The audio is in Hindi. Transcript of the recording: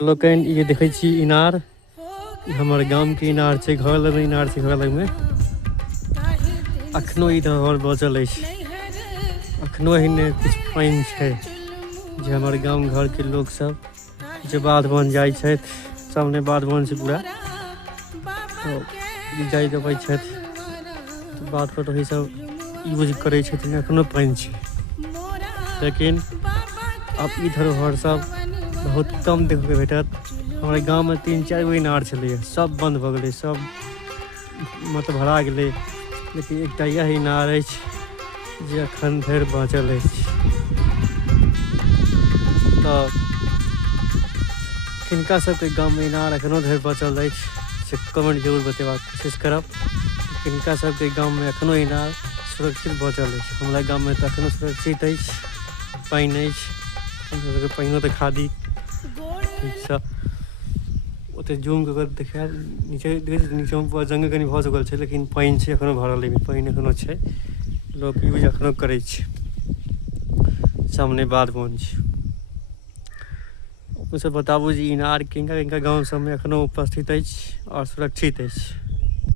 लोकन ये देखे छी इनार हमारे गांव के इनार छै, घर लग इनार छै, घर लग में अखनो ई धरोहर बचल अछि। अखनो एहने कुछ पानि छै जे हमर गांव घर के लोग सब जे बाध बन जाइ छथि, सामने बाध बन छै पूरा, तो जाय देबै छथि तो बात पर वही सब यूज करे छथिन। अखनो पानि छै, लेकिन अब ई धरोहर सब बहुत कम देखै भेटत। हमारे गांव में 3-4 गो इनार छलै, सब बंद भऽ गेलै, सब मतलब भरा गेलै, लेकिन एकटा यह इनार अछि जे अखन धरि बाँचल अछि। तऽ किनका सबके गाँव में इनार अखनो धरि बचल अछि से कमेंट जरूर बतेबाक कोशिश करब। किनका सबके गाँव में अखनो इनार सुरक्षित बचल अछि। हमरा गाँव में तऽ अखनो सुरक्षित अछि, पानि अछि, हमसबके पानिओ तऽ खादी ठीक छै। ओते जूम कऽ देखायल नीचे नीचा जंगल कनि भऽ चुकल छै, लेकिन पानि छै एखनो भरल, पानि एखनो छै, लोग यूज एखनो करै छै। सामने बाध बन छै। ओसे बताबू जे इनार किनका किनका गाँव सबमे एखनो उपस्थित अछि और सुरक्षित अछि।